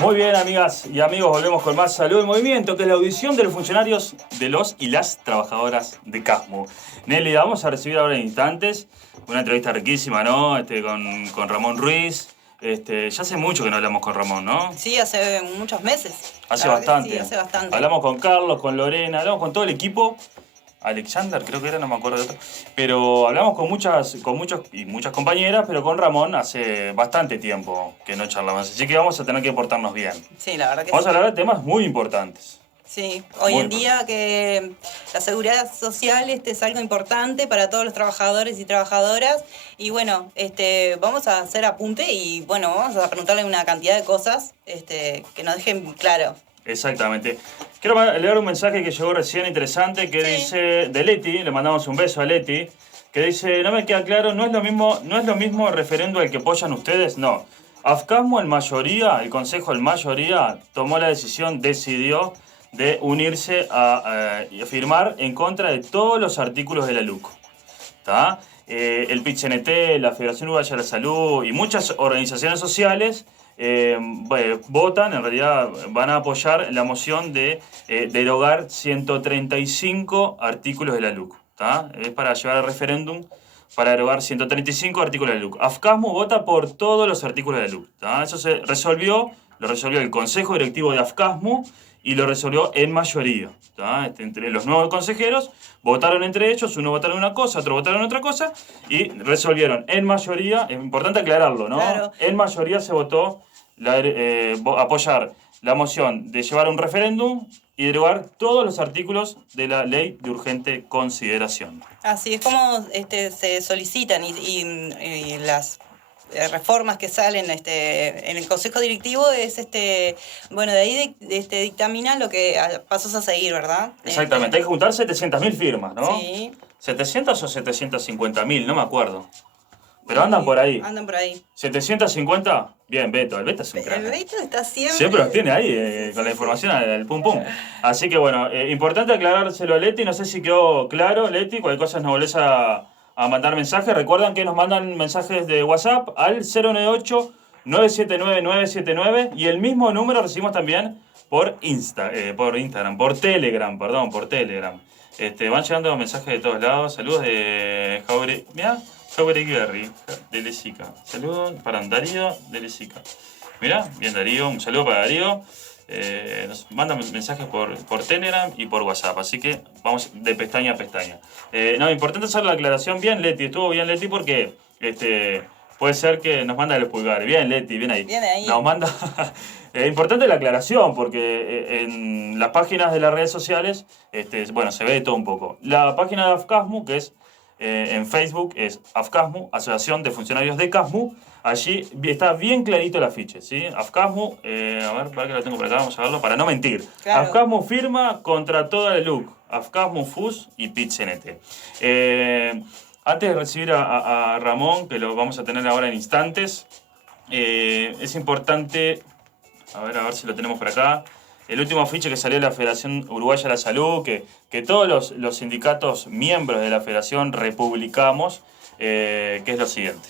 Muy bien, amigas y amigos, volvemos con más Salud en Movimiento, que es la audición de los funcionarios de los y las trabajadoras de CASMU. Nelly, vamos a recibir ahora en instantes una entrevista riquísima, ¿no? Con Ramón Ruiz. Ya hace mucho que no hablamos con Ramón, ¿no? Sí, hace muchos meses. Hace bastante. Sí, hace bastante. Hablamos con Carlos, con Lorena, hablamos con todo el equipo. Alexander, creo que era, no me acuerdo de otro. Pero hablamos con muchas compañeras, pero con Ramón hace bastante tiempo que no charlamos. Así que vamos a tener que portarnos bien. Sí, la verdad que vamos sí. a hablar de temas muy importantes. Sí, hoy en día que la seguridad social es algo importante para todos los trabajadores y trabajadoras. Y bueno, vamos a hacer apunte y bueno, vamos a preguntarle una cantidad de cosas que nos dejen claro. Exactamente. Quiero leer un mensaje que llegó recién interesante que dice, de Leti, le mandamos un beso a Leti, que dice, no me queda claro, no es lo mismo el referendo al que apoyan ustedes, no. AFCASMU en mayoría, el Consejo en mayoría, tomó la decisión, decidió de unirse y a firmar en contra de todos los artículos de la LUC. ¿Tá? El PIT-CNT, la Federación Uruguaya de la Salud y muchas organizaciones sociales votan, en realidad van a apoyar la moción de derogar 135 artículos de la LUC. ¿Tá? Es para llevar al referéndum para derogar 135 artículos de la LUC. AFCASMU vota por todos los artículos de la LUC. ¿Tá? Eso lo resolvió el Consejo Directivo de AFCASMU y lo resolvió en mayoría. ¿Tá? Entre los nuevos consejeros votaron entre ellos, uno votaron una cosa, otro votaron otra cosa y resolvieron en mayoría, es importante aclararlo, ¿no? Claro. En mayoría se votó apoyar la moción de llevar un referéndum y derogar todos los artículos de la ley de urgente consideración. Así es como se solicitan y las reformas que salen en el Consejo Directivo es bueno, de ahí dictamina lo que pasos a seguir, ¿verdad? Exactamente, hay que juntar 700.000 firmas, ¿no? Sí. 700 o 750.000, no me acuerdo. Pero andan por ahí. Andan por ahí. 750, bien, Beto. El Beto es un crack. El Beto está siempre... Siempre los tiene ahí, con la información al pum pum. Así que bueno, importante aclarárselo a Leti. No sé si quedó claro, Leti. Cualquier cosa nos volvés a mandar mensajes. Recuerdan que nos mandan mensajes de WhatsApp al 098-979-979. Y el mismo número recibimos también por Instagram, por Telegram. Van llegando mensajes de todos lados. Saludos de Jaure. Mirá. Gary, de Lesica. Saludos para Darío, de Lesica. Mirá, bien Darío, un saludo para Darío. Nos mandan mensajes por Telegram y por WhatsApp, así que vamos de pestaña a pestaña. Importante hacer la aclaración bien, Leti. Estuvo bien, Leti, porque puede ser que nos manda los pulgares. Bien, Leti, bien ahí. Bien ahí. Nos manda... importante la aclaración, porque en las páginas de las redes sociales, se ve de todo un poco. La página de AFCASMU, que es en Facebook, es AFCASMU, Asociación de Funcionarios de CASMU. Allí está bien clarito el afiche, ¿sí? AFCASMU, a ver, para que lo tengo por acá, vamos a verlo, para no mentir. Claro. AFCASMU firma contra toda la LUC, AFCASMU, FUS y PIT-CNT. Antes de recibir a Ramón, que lo vamos a tener ahora en instantes, es importante, a ver si lo tenemos por acá, el último afiche que salió de la Federación Uruguaya de la Salud, que todos los sindicatos miembros de la Federación republicamos, que es lo siguiente.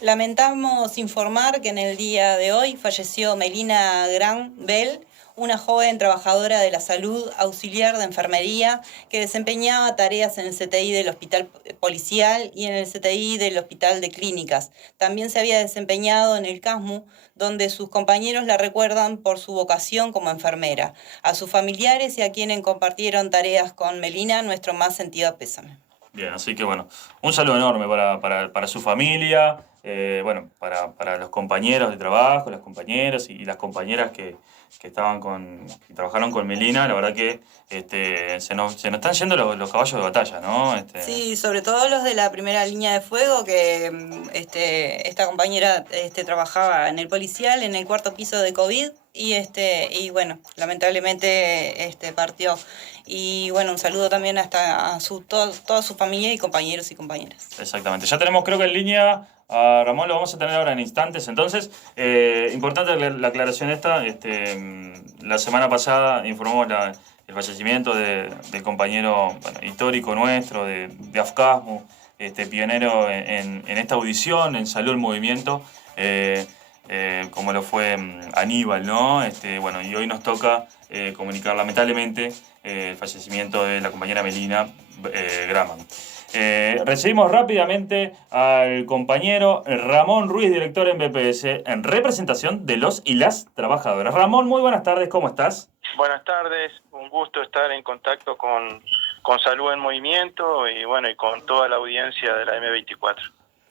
Lamentamos informar que en el día de hoy falleció Melina Gran Bell, una joven trabajadora de la salud, auxiliar de enfermería, que desempeñaba tareas en el CTI del Hospital Policial y en el CTI del Hospital de Clínicas. También se había desempeñado en el CASMU, donde sus compañeros la recuerdan por su vocación como enfermera. A sus familiares y a quienes compartieron tareas con Melina, nuestro más sentido pésame. Bien, así que bueno, un saludo enorme para su familia, para los compañeros de trabajo, las compañeras y las compañeras que trabajaron con Melina. La verdad que se nos están yendo los caballos de batalla, ¿no? Sí, sobre todo los de la primera línea de fuego, que esta compañera trabajaba en el policial, en el cuarto piso de COVID, y bueno, lamentablemente partió. Y bueno, un saludo también hasta a toda su familia y compañeros y compañeras. Exactamente. Ya tenemos, creo que en línea, a Ramón lo vamos a tener ahora en instantes. Entonces, importante la aclaración esta. La semana pasada informamos el fallecimiento del compañero histórico nuestro, de AFCASMU, pionero en esta audición, en Salud al Movimiento, como lo fue Aníbal, ¿no? Bueno, y hoy nos toca comunicar lamentablemente el fallecimiento de la compañera Melina Graman. Recibimos rápidamente al compañero Ramón Ruiz, director en BPS, en representación de los y las trabajadoras. Ramón, muy buenas tardes, ¿cómo estás? Buenas tardes, un gusto estar en contacto con Salud en Movimiento y bueno, y con toda la audiencia de la M24.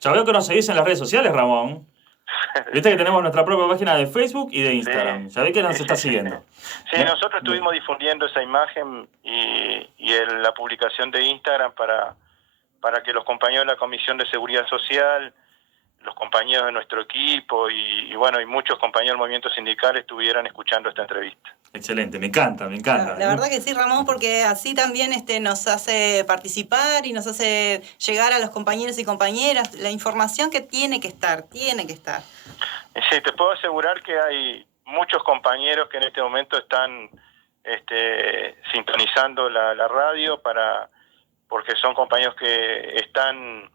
Ya veo que nos seguís en las redes sociales, Ramón. Viste que tenemos nuestra propia página de Facebook y de Instagram. Sí. Ya vi que nos está siguiendo. Sí, nosotros estuvimos difundiendo esa imagen y la publicación de Instagram para que los compañeros de la Comisión de Seguridad Social, los compañeros de nuestro equipo y bueno, y muchos compañeros del movimiento sindical estuvieran escuchando esta entrevista. Excelente, me encanta, me encanta. La verdad que sí, Ramón, porque así también nos hace participar y nos hace llegar a los compañeros y compañeras la información que tiene que estar. Sí, te puedo asegurar que hay muchos compañeros que en este momento están sintonizando la radio porque son compañeros que están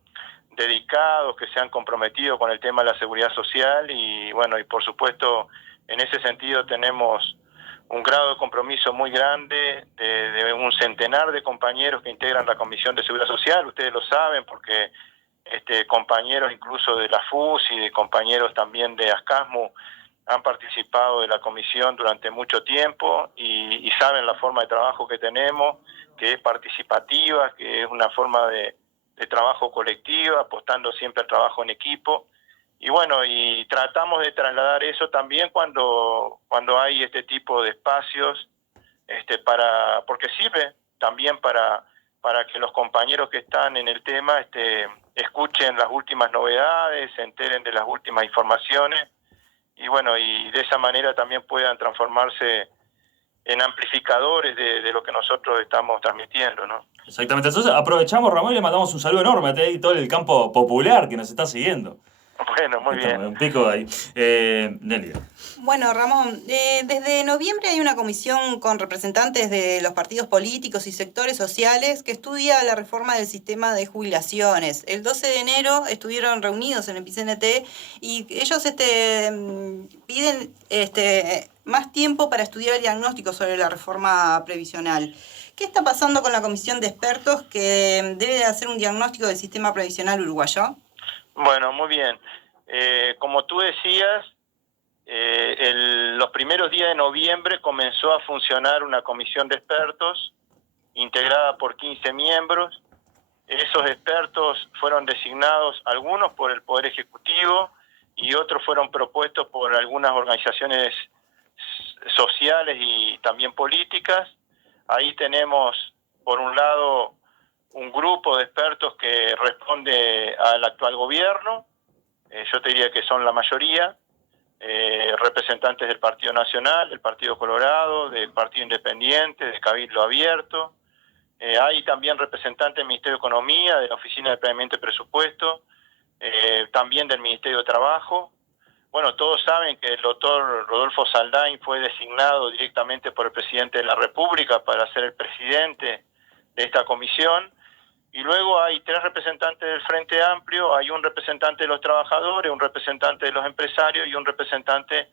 dedicados, que se han comprometido con el tema de la seguridad social y bueno, y por supuesto en ese sentido tenemos un grado de compromiso muy grande de un centenar de compañeros que integran la Comisión de Seguridad Social. Ustedes lo saben porque compañeros incluso de la FUS y de compañeros también de ASCASMU han participado de la comisión durante mucho tiempo y saben la forma de trabajo que tenemos, que es participativa, que es una forma de trabajo colectivo, apostando siempre al trabajo en equipo. Y bueno, y tratamos de trasladar eso también cuando hay este tipo de espacios, porque sirve también para que los compañeros que están en el tema escuchen las últimas novedades, se enteren de las últimas informaciones y bueno, y de esa manera también puedan transformarse en amplificadores de lo que nosotros estamos transmitiendo, ¿no? Exactamente. Entonces aprovechamos, Ramón, y le mandamos un saludo enorme a todo el campo popular que nos está siguiendo. Bueno, muy bien. Un pico ahí. Nelly. Bueno, Ramón, desde noviembre hay una comisión con representantes de los partidos políticos y sectores sociales que estudia la reforma del sistema de jubilaciones. El 12 de enero estuvieron reunidos en el PCNT y ellos piden más tiempo para estudiar el diagnóstico sobre la reforma previsional. ¿Qué está pasando con la comisión de expertos que debe hacer un diagnóstico del sistema previsional uruguayo? Bueno, muy bien. Como tú decías, los primeros días de noviembre comenzó a funcionar una comisión de expertos integrada por 15 miembros. Esos expertos fueron designados, algunos por el Poder Ejecutivo y otros fueron propuestos por algunas organizaciones sociales y también políticas. Ahí tenemos, por un lado, un grupo de expertos que responde al actual gobierno, yo te diría que son la mayoría, representantes del Partido Nacional, del Partido Colorado, del Partido Independiente, de Cabildo Abierto. Hay también representantes del Ministerio de Economía, de la Oficina de Planeamiento y Presupuesto, también del Ministerio de Trabajo. Bueno, todos saben que el doctor Rodolfo Saldain fue designado directamente por el presidente de la República para ser el presidente de esta comisión. Y luego hay 3 representantes del Frente Amplio, hay un representante de los trabajadores, un representante de los empresarios y un representante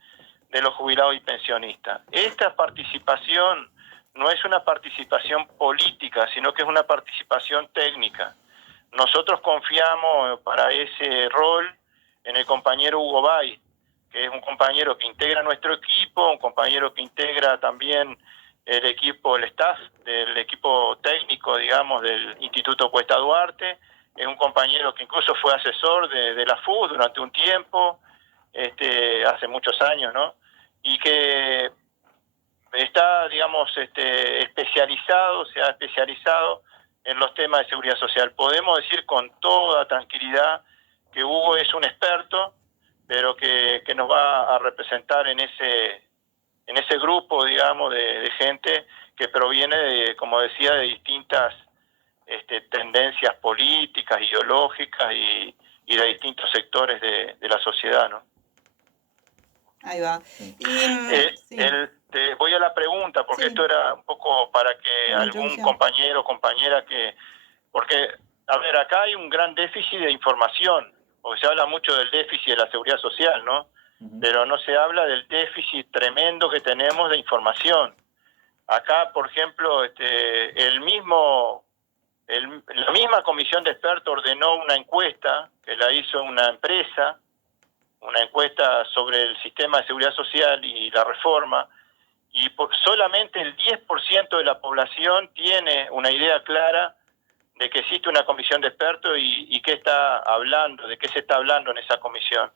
de los jubilados y pensionistas. Esta participación no es una participación política, sino que es una participación técnica. Nosotros confiamos para ese rol en el compañero Hugo Bay, que es un compañero que integra nuestro equipo, un compañero que integra también el equipo, el staff del equipo técnico, digamos, del Instituto Cuesta Duarte. Es un compañero que incluso fue asesor de la FUS durante un tiempo, hace muchos años, ¿no? Y que está, digamos, especializado, se ha especializado en los temas de seguridad social. Podemos decir con toda tranquilidad que Hugo es un experto, pero que nos va a representar en ese en ese grupo, digamos, de gente que proviene, de, como decía, de distintas tendencias políticas, ideológicas y de distintos sectores de la sociedad, ¿no? Ahí va. Y, sí, te voy a la pregunta, porque sí, esto era un poco para que una algún introducción. compañero o compañera porque, a ver, acá hay un gran déficit de información, porque se habla mucho del déficit de la seguridad social, ¿no? Pero no se habla del déficit tremendo que tenemos de información. Acá, por ejemplo, la misma comisión de expertos ordenó una encuesta que la hizo una empresa, una encuesta sobre el sistema de seguridad social y la reforma, y solamente el 10% de la población tiene una idea clara de que existe una comisión de expertos y qué está hablando, de qué se está hablando en esa comisión.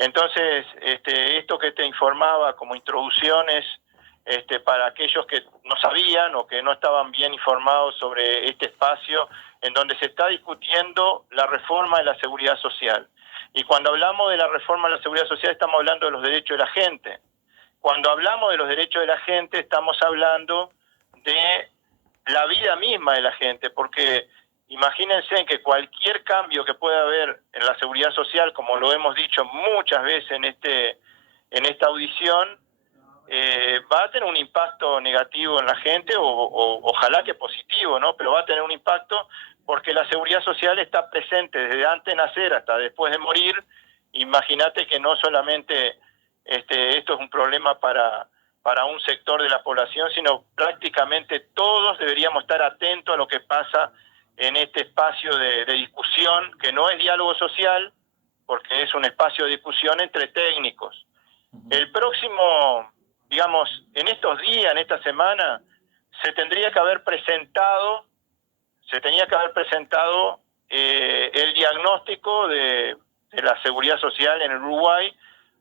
Entonces, esto que te informaba como introducciones para aquellos que no sabían o que no estaban bien informados sobre este espacio en donde se está discutiendo la reforma de la seguridad social. Y cuando hablamos de la reforma de la seguridad social estamos hablando de los derechos de la gente. Cuando hablamos de los derechos de la gente estamos hablando de la vida misma de la gente, porque imagínense que cualquier cambio que pueda haber en la seguridad social, como lo hemos dicho muchas veces en esta audición, va a tener un impacto negativo en la gente, o ojalá que positivo, ¿no? Pero va a tener un impacto porque la seguridad social está presente desde antes de nacer hasta después de morir. Imagínate que no solamente esto es un problema para un sector de la población, sino prácticamente todos deberíamos estar atentos a lo que pasa en este espacio de discusión, que no es diálogo social, porque es un espacio de discusión entre técnicos. El próximo, digamos, en estos días, en esta semana, se tenía que haber presentado el diagnóstico de la seguridad social en el Uruguay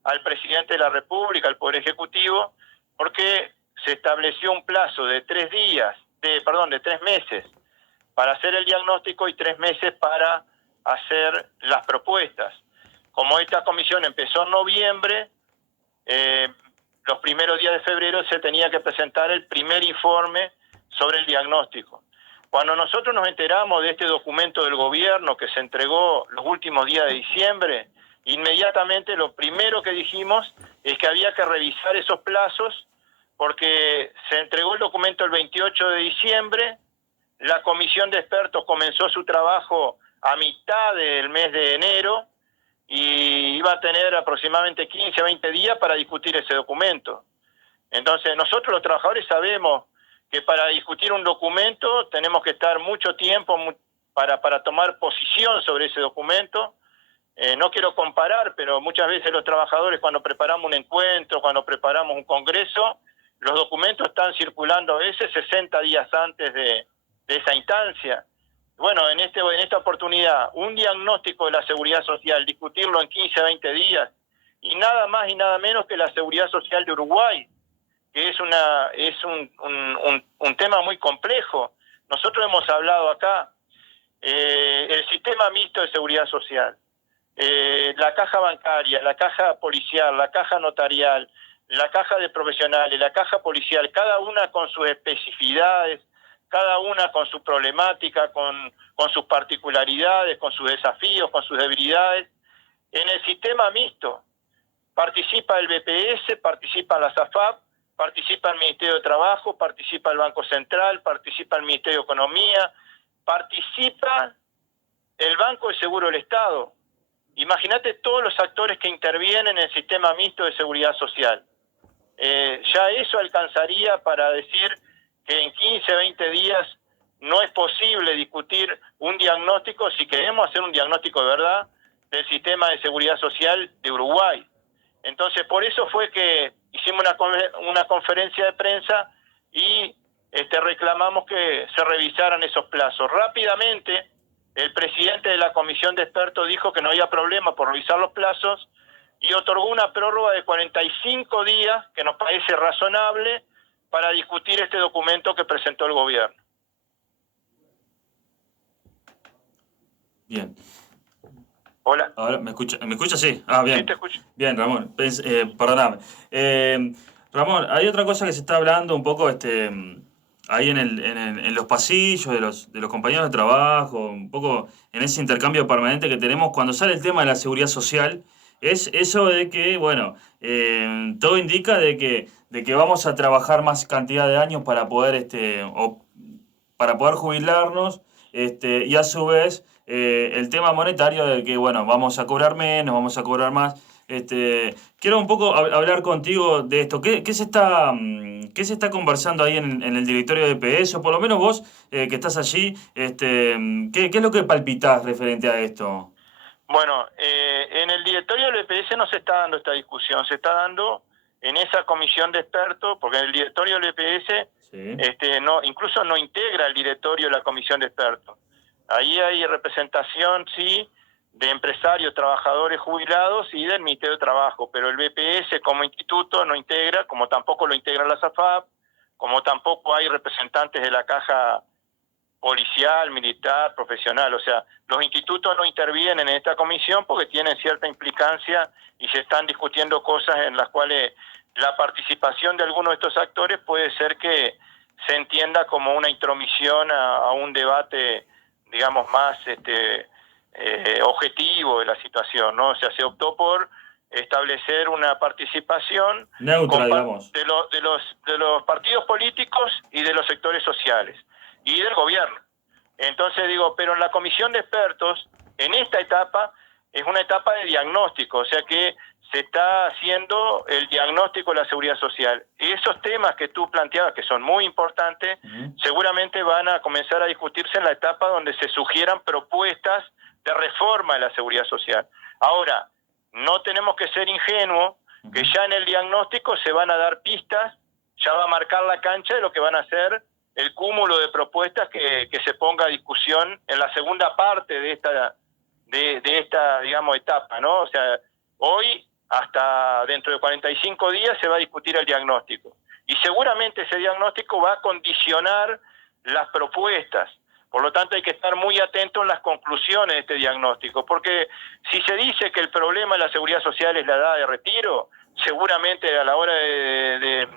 al presidente de la República, al Poder Ejecutivo, porque se estableció un plazo de 3 meses para hacer el diagnóstico y 3 meses para hacer las propuestas. Como esta comisión empezó en noviembre, los primeros días de febrero se tenía que presentar el primer informe sobre el diagnóstico. Cuando nosotros nos enteramos de este documento del gobierno que se entregó los últimos días de diciembre, inmediatamente lo primero que dijimos es que había que revisar esos plazos, porque se entregó el documento el 28 de diciembre, la comisión de expertos comenzó su trabajo a mitad del mes de enero y iba a tener aproximadamente 15 o 20 días para discutir ese documento. Entonces nosotros los trabajadores sabemos que para discutir un documento tenemos que estar mucho tiempo para tomar posición sobre ese documento. No quiero comparar, pero muchas veces los trabajadores, cuando preparamos un encuentro, cuando preparamos un congreso, los documentos están circulando a veces 60 días antes de esa instancia. Bueno, en esta oportunidad, un diagnóstico de la seguridad social, discutirlo en 15 a 20 días, y nada más y nada menos que la seguridad social de Uruguay, que es un tema muy complejo. Nosotros hemos hablado acá, el sistema mixto de seguridad social, la caja bancaria, la caja policial, la caja notarial, la caja de profesionales, la caja policial, cada una con sus especificidades, cada una con su problemática, con sus particularidades, con sus desafíos, con sus debilidades. En el sistema mixto participa el BPS, participa la SAFAP, participa el Ministerio de Trabajo, participa el Banco Central, participa el Ministerio de Economía, participa el Banco de Seguro del Estado. Imagínate todos los actores que intervienen en el sistema mixto de seguridad social. Ya eso alcanzaría para decir que en 15, 20 días no es posible discutir un diagnóstico, si queremos hacer un diagnóstico de verdad, del sistema de seguridad social de Uruguay. Entonces, por eso fue que hicimos una conferencia de prensa y reclamamos que se revisaran esos plazos. Rápidamente, el presidente de la comisión de expertos dijo que no había problema por revisar los plazos y otorgó una prórroga de 45 días, que nos parece razonable, para discutir este documento que presentó el gobierno. Bien. Hola. Ahora, ¿me escucha? ¿Me escucha? Sí. Ah, bien. Sí, te escucho. Bien, Ramón. Perdóname. Ramón, hay otra cosa que se está hablando un poco ahí en los pasillos de los compañeros de trabajo, un poco en ese intercambio permanente que tenemos cuando sale el tema de la seguridad social, es eso de que, bueno, todo indica de que vamos a trabajar más cantidad de años para poder, para poder jubilarnos, y a su vez el tema monetario de que, bueno, vamos a cobrar menos, vamos a cobrar más. Quiero un poco hablar contigo de esto. ¿Qué se está conversando ahí en el directorio de PS? O por lo menos vos, que estás allí, ¿qué es lo que palpitás referente a esto? Bueno, en el directorio del BPS no se está dando esta discusión, se está dando en esa comisión de expertos, porque en el directorio del BPS Sí. no, incluso no integra el directorio la comisión de expertos. Ahí hay representación, sí, de empresarios, trabajadores jubilados y del Ministerio de Trabajo, pero el BPS como instituto no integra, como tampoco lo integra la SAFAP, como tampoco hay representantes de la Caja policial, militar, profesional. O sea, los institutos no intervienen en esta comisión porque tienen cierta implicancia y se están discutiendo cosas en las cuales la participación de algunos de estos actores puede ser que se entienda como una intromisión a un debate, digamos, más objetivo de la situación, ¿no? O sea, se optó por establecer una participación Neutra, digamos. de los partidos políticos y de los sectores sociales y del gobierno. Entonces digo, pero en la comisión de expertos, en esta etapa, es una etapa de diagnóstico, o sea que se está haciendo el diagnóstico de la seguridad social. Y esos temas que tú planteabas, que son muy importantes, seguramente van a comenzar a discutirse en la etapa donde se sugieran propuestas de reforma de la seguridad social. Ahora, no tenemos que ser ingenuos, que ya en el diagnóstico se van a dar pistas, ya va a marcar la cancha de lo que van a hacer el cúmulo de propuestas que se ponga a discusión en la segunda parte de esta digamos, etapa, ¿no? O sea, hoy hasta dentro de 45 días se va a discutir el diagnóstico. Y seguramente ese diagnóstico va a condicionar las propuestas. Por lo tanto, hay que estar muy atentos en las conclusiones de este diagnóstico, porque si se dice que el problema de la seguridad social es la edad de retiro, seguramente a la hora de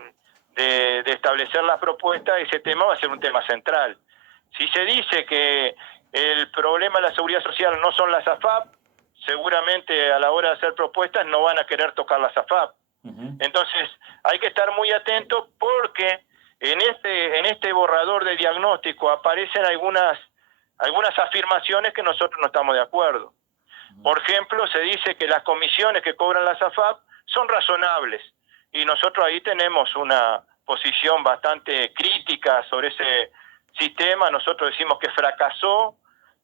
establecer las propuestas, ese tema va a ser un tema central. Si se dice que el problema de la seguridad social no son las AFAP, seguramente a la hora de hacer propuestas no van a querer tocar las AFAP. Entonces, hay que estar muy atentos porque en este borrador de diagnóstico aparecen algunas afirmaciones que nosotros no estamos de acuerdo. Por ejemplo, se dice que las comisiones que cobran las AFAP son razonables y nosotros ahí tenemos una posición bastante crítica sobre ese sistema. Nosotros decimos que fracasó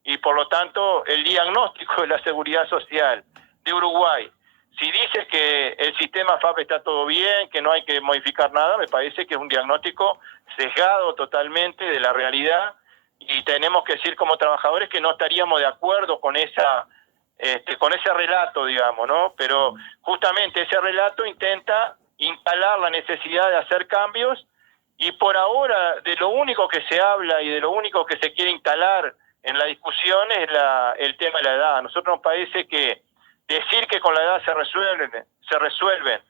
y por lo tanto el diagnóstico de la seguridad social de Uruguay, si dice que el sistema FAP está todo bien, que no hay que modificar nada, me parece que es un diagnóstico sesgado totalmente de la realidad y tenemos que decir como trabajadores que no estaríamos de acuerdo con con ese relato, digamos, ¿no? Pero justamente ese relato intenta instalar la necesidad de hacer cambios y por ahora de lo único que se habla y de lo único que se quiere instalar en la discusión es el tema de la edad. A nosotros nos parece que decir que con la edad se resuelven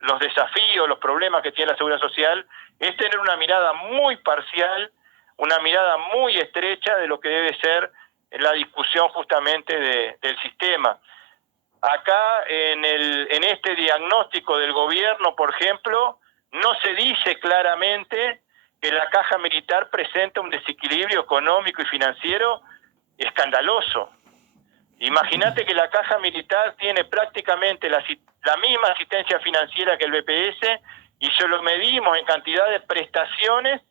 los desafíos, los problemas que tiene la seguridad social, es tener una mirada muy parcial, una mirada muy estrecha de lo que debe ser la discusión justamente del sistema. Acá en este diagnóstico del gobierno, por ejemplo, no se dice claramente que la caja militar presenta un desequilibrio económico y financiero escandaloso. Imagínate que la caja militar tiene prácticamente la misma asistencia financiera que el BPS y si lo medimos en cantidad de prestaciones,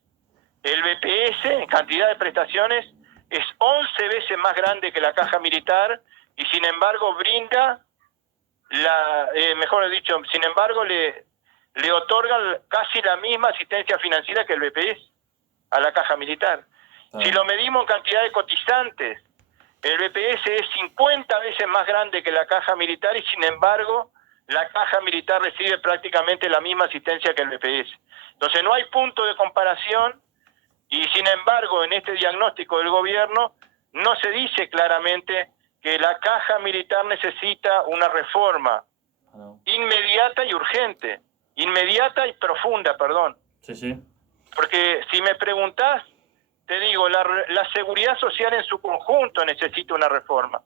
el BPS en cantidad de prestaciones es 11 veces más grande que la caja militar y sin embargo brinda, mejor dicho, sin embargo le otorgan casi la misma asistencia financiera que el BPS a la caja militar. Si lo medimos en cantidad de cotizantes, el BPS es 50 veces más grande que la caja militar y sin embargo la caja militar recibe prácticamente la misma asistencia que el BPS. Entonces no hay punto de comparación y sin embargo en este diagnóstico del gobierno no se dice claramente que la caja militar necesita una reforma inmediata y urgente. inmediata y profunda, perdón. Sí, sí. Porque si me preguntás, te digo, la seguridad social en su conjunto necesita una reforma.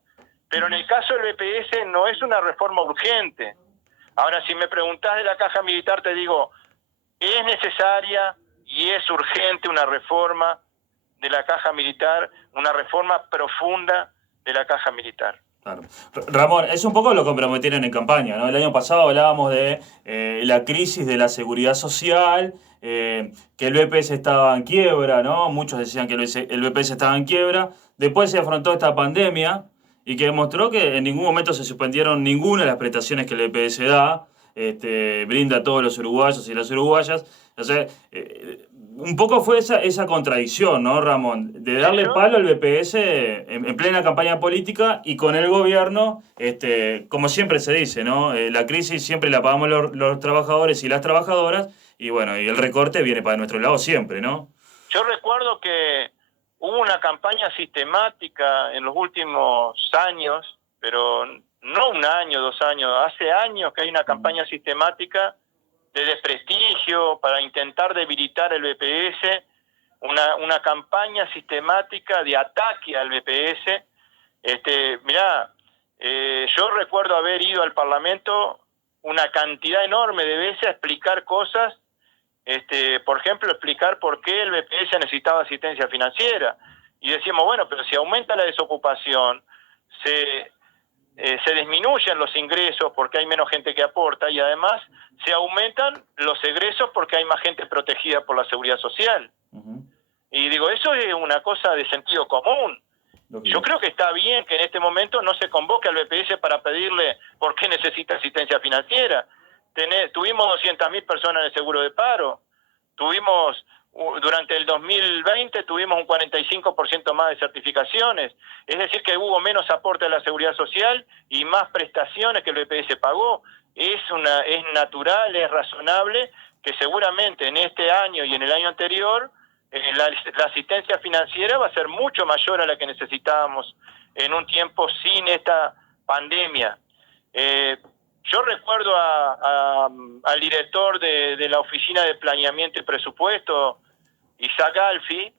Pero en el caso del BPS no es una reforma urgente. Ahora, si me preguntás de la caja militar, te digo, es necesaria y es urgente una reforma de la caja militar, una reforma profunda de la caja militar. Claro. Ramón, es un poco lo que prometieron en campaña, ¿no? El año pasado hablábamos de la crisis de la seguridad social, que el BPS estaba en quiebra, ¿no? Muchos decían que el BPS estaba en quiebra. Después se afrontó esta pandemia y que demostró que en ningún momento se suspendieron ninguna de las prestaciones que el BPS da, brinda a todos los uruguayos y las uruguayas. O sea, un poco fue esa contradicción, ¿no, Ramón? De darle palo al BPS en plena campaña política y con el gobierno, como siempre se dice, ¿no? La crisis siempre la pagamos los trabajadores y las trabajadoras y bueno, y el recorte viene para nuestro lado siempre, ¿no? Yo recuerdo que hubo una campaña sistemática en los últimos años, pero no un año, 2 años, hace años que hay una campaña sistemática de desprestigio para intentar debilitar el BPS, una campaña sistemática de ataque al BPS. Mirá, yo recuerdo haber ido al Parlamento una cantidad enorme de veces a explicar cosas, por ejemplo, explicar por qué el BPS necesitaba asistencia financiera. Y decíamos, bueno, pero si aumenta la desocupación, se disminuyen los ingresos porque hay menos gente que aporta y además se aumentan los egresos porque hay más gente protegida por la seguridad social. Uh-huh. Y digo, eso es una cosa de sentido común. Yo creo que está bien que en este momento no se convoque al BPS para pedirle por qué necesita asistencia financiera. Tuvimos 200.000 personas en el seguro de paro, durante el 2020 tuvimos un 45% más de certificaciones, es decir que hubo menos aporte a la seguridad social y más prestaciones que el BPS pagó. Es natural, es razonable que seguramente en este año y en el año anterior la asistencia financiera va a ser mucho mayor a la que necesitábamos en un tiempo sin esta pandemia. Yo recuerdo al director de la Oficina de Planeamiento y Presupuesto, Isaac Alfi,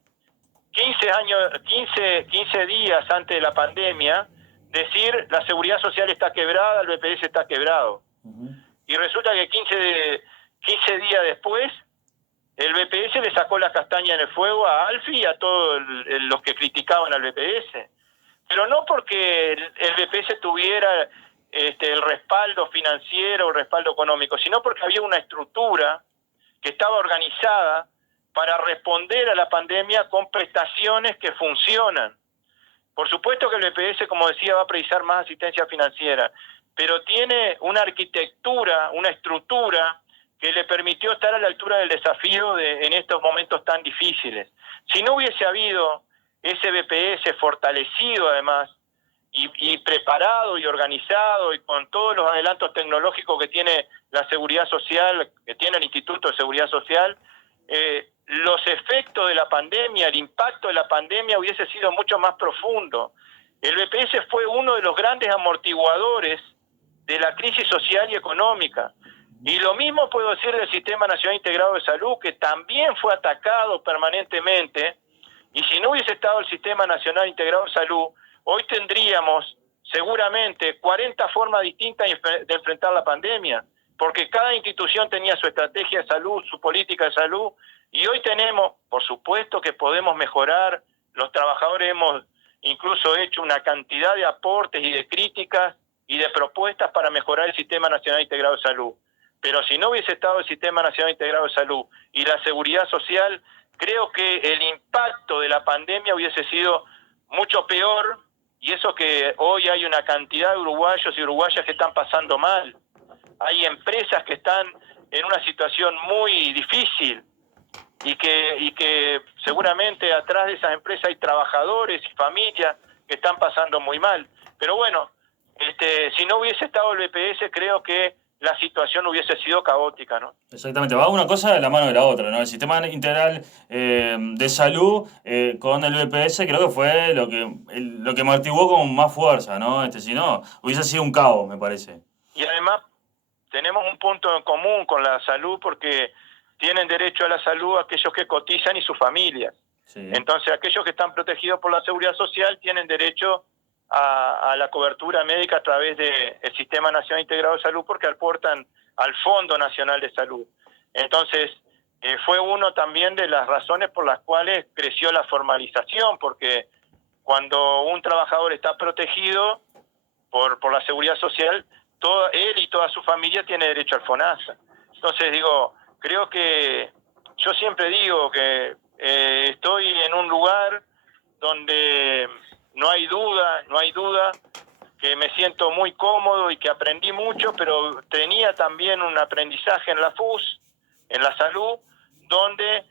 15 días antes de la pandemia, decir la seguridad social está quebrada, el BPS está quebrado. Uh-huh. Y resulta que 15 días después, el BPS le sacó la castaña en el fuego a Alfi y a todos los que criticaban al BPS. Pero no porque el BPS tuviera el respaldo financiero, el respaldo económico, sino porque había una estructura que estaba organizada para responder a la pandemia con prestaciones que funcionan. Por supuesto que el BPS, como decía, va a precisar más asistencia financiera, pero tiene una arquitectura, una estructura que le permitió estar a la altura del desafío en estos momentos tan difíciles. Si no hubiese habido ese BPS fortalecido además, y preparado y organizado y con todos los adelantos tecnológicos que tiene la seguridad social, que tiene el Instituto de Seguridad Social, los efectos de la pandemia, el impacto de la pandemia hubiese sido mucho más profundo. El BPS fue uno de los grandes amortiguadores de la crisis social y económica. Y lo mismo puedo decir del Sistema Nacional Integrado de Salud, que también fue atacado permanentemente. Y si no hubiese estado el Sistema Nacional Integrado de Salud, hoy tendríamos seguramente 40 formas distintas de enfrentar la pandemia, porque cada institución tenía su estrategia de salud, su política de salud, y hoy tenemos, por supuesto que podemos mejorar, los trabajadores hemos incluso hecho una cantidad de aportes y de críticas y de propuestas para mejorar el Sistema Nacional Integrado de Salud. Pero si no hubiese estado el Sistema Nacional Integrado de Salud y la seguridad social, creo que el impacto de la pandemia hubiese sido mucho peor. Y eso que hoy hay una cantidad de uruguayos y uruguayas que están pasando mal. Hay empresas que están en una situación muy difícil y que seguramente atrás de esas empresas hay trabajadores y familias que están pasando muy mal. Pero bueno, si no hubiese estado el BPS, creo que la situación hubiese sido caótica, ¿no? Exactamente, va una cosa de la mano de la otra, ¿no? El Sistema Integral de Salud con el BPS creo que fue lo que amortiguó con más fuerza, ¿no? Si no, hubiese sido un caos, me parece. Y además, tenemos un punto en común con la salud porque tienen derecho a la salud aquellos que cotizan y sus familias. Sí. Entonces, aquellos que están protegidos por la Seguridad Social tienen derecho a la cobertura médica a través del Sistema Nacional Integrado de Salud porque aportan al Fondo Nacional de Salud. Entonces, fue uno también de las razones por las cuales creció la formalización, porque cuando un trabajador está protegido por la Seguridad Social, él y toda su familia tiene derecho al FONASA. Entonces, creo que yo siempre digo que estoy en un lugar donde no hay duda que me siento muy cómodo y que aprendí mucho, pero tenía también un aprendizaje en la FUS, en la salud, donde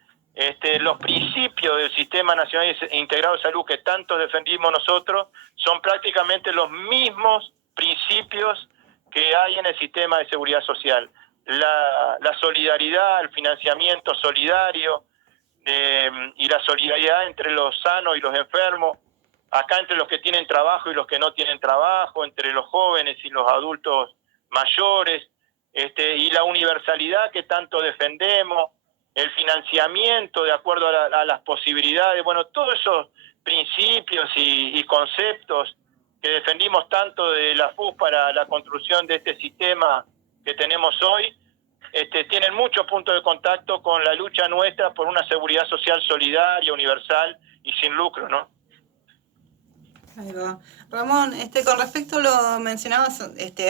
los principios del Sistema Nacional Integrado de Salud que tanto defendimos nosotros son prácticamente los mismos principios que hay en el sistema de seguridad social. La solidaridad, el financiamiento solidario y la solidaridad entre los sanos y los enfermos, acá entre los que tienen trabajo y los que no tienen trabajo, entre los jóvenes y los adultos mayores, y la universalidad que tanto defendemos, el financiamiento de acuerdo a las posibilidades, bueno, todos esos principios y conceptos que defendimos tanto de la FUS para la construcción de este sistema que tenemos hoy, tienen muchos puntos de contacto con la lucha nuestra por una seguridad social solidaria, universal y sin lucro, ¿no? Ahí va. Ramón, con respecto a lo mencionabas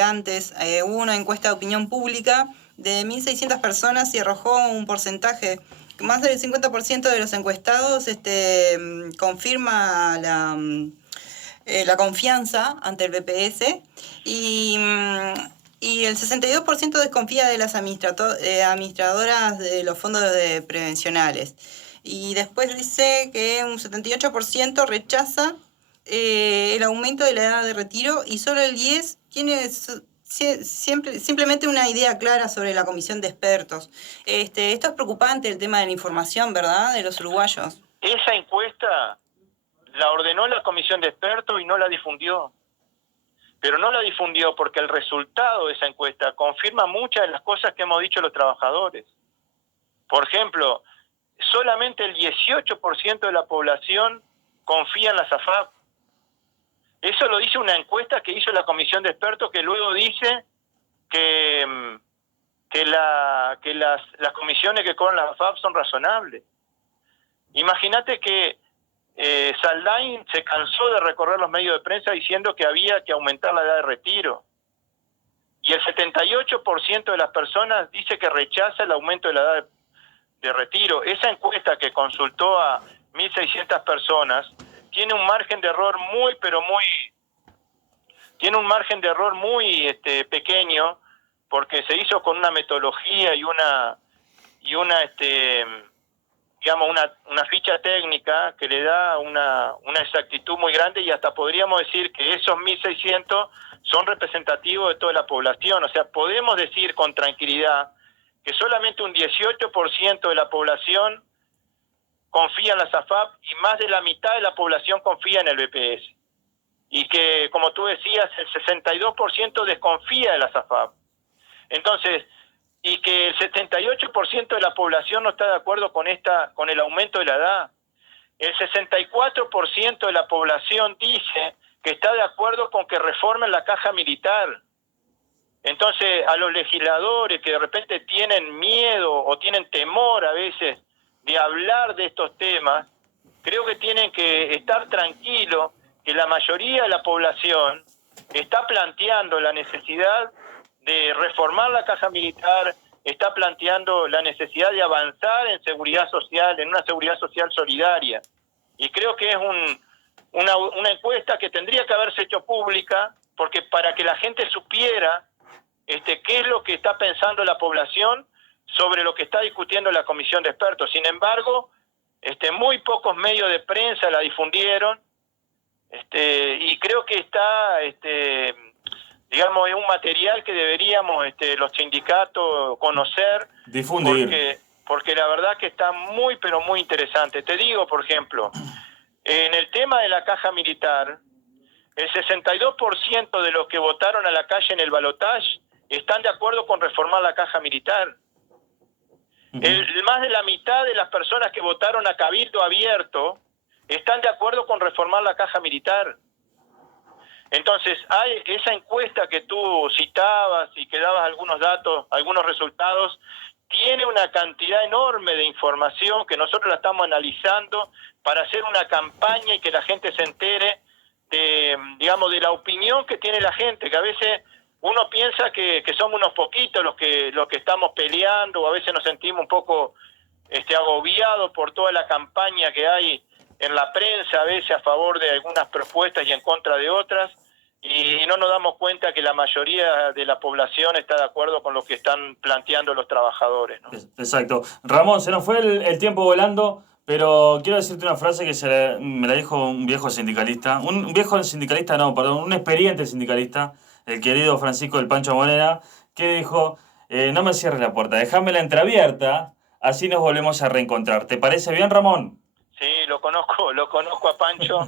antes, hubo una encuesta de opinión pública de 1.600 personas y arrojó un porcentaje. Más del 50% de los encuestados confirma la confianza ante el BPS y el 62% desconfía de las administradoras de los fondos prevencionales. Y después dice que un 78% rechaza el aumento de la edad de retiro y solo el 10% tiene simplemente una idea clara sobre la comisión de expertos. Esto es preocupante, el tema de la información, ¿verdad?, de los uruguayos. Esa encuesta la ordenó la comisión de expertos y no la difundió. Pero no la difundió porque el resultado de esa encuesta confirma muchas de las cosas que hemos dicho los trabajadores. Por ejemplo, solamente el 18% de la población confía en la SAFAP. Eso lo dice una encuesta que hizo la comisión de expertos, que luego dice que las comisiones que cobran la SAFAP son razonables. Imagínate que Saldain se cansó de recorrer los medios de prensa diciendo que había que aumentar la edad de retiro. Y el 78% de las personas dice que rechaza el aumento de la edad de retiro. Esa encuesta que consultó a 1.600 personas tiene un margen de error muy pequeño, porque se hizo con una metodología y una ficha técnica que le da una exactitud muy grande, y hasta podríamos decir que esos 1.600 son representativos de toda la población. O sea, podemos decir con tranquilidad que solamente un 18% de la población confía en la SAFAP y más de la mitad de la población confía en el BPS. Y que, como tú decías, el 62% desconfía de la SAFAP. Entonces, y que el 78% de la población no está de acuerdo con el aumento de la edad. El 64% de la población dice que está de acuerdo con que reformen la caja militar. Entonces, a los legisladores que de repente tienen miedo o tienen temor a veces de hablar de estos temas, creo que tienen que estar tranquilos que la mayoría de la población está planteando la necesidad de reformar la caja militar, está planteando la necesidad de avanzar en seguridad social, en una seguridad social solidaria. Y creo que es una encuesta que tendría que haberse hecho pública, porque para que la gente supiera qué es lo que está pensando la población sobre lo que está discutiendo la comisión de expertos. Sin embargo, muy pocos medios de prensa la difundieron, y creo que está, es un material que deberíamos los sindicatos conocer, difundir, porque la verdad que está muy, pero muy interesante. Te digo, por ejemplo, en el tema de la caja militar, el 62% de los que votaron a la calle en el balotaje están de acuerdo con reformar la caja militar. Más de la mitad de las personas que votaron a Cabildo Abierto están de acuerdo con reformar la caja militar. Entonces, hay esa encuesta que tú citabas y que dabas algunos datos, algunos resultados, tiene una cantidad enorme de información que nosotros la estamos analizando para hacer una campaña y que la gente se entere de, digamos, de la opinión que tiene la gente, que a veces uno piensa que somos unos poquitos los que estamos peleando, o a veces nos sentimos un poco agobiados por toda la campaña que hay en la prensa, a veces a favor de algunas propuestas y en contra de otras, y no nos damos cuenta que la mayoría de la población está de acuerdo con lo que están planteando los trabajadores, ¿no? Exacto. Ramón, se nos fue el tiempo volando, pero quiero decirte una frase que me la dijo un viejo sindicalista, un viejo sindicalista no, perdón, un experiente sindicalista, el querido Francisco del Pancho Moneda, que dijo, no me cierres la puerta, déjamela entreabierta, así nos volvemos a reencontrar. ¿Te parece bien, Ramón? Sí, lo conozco a Pancho,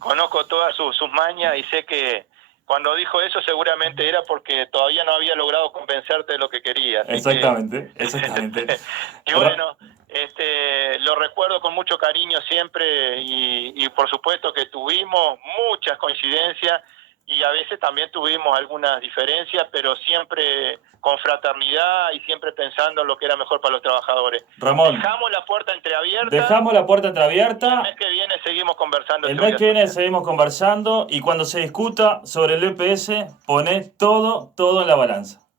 conozco todas sus mañas y sé que cuando dijo eso seguramente era porque todavía no había logrado convencerte de lo que quería. Exactamente, exactamente. Y bueno, lo recuerdo con mucho cariño siempre y por supuesto que tuvimos muchas coincidencias y a veces también tuvimos algunas diferencias, pero siempre con fraternidad y siempre pensando en lo que era mejor para los trabajadores. Ramón, dejamos la puerta entreabierta. Dejamos la puerta entreabierta. El mes que viene seguimos conversando. El mes que viene seguimos conversando y cuando se discuta sobre el EPS, poné todo en la balanza.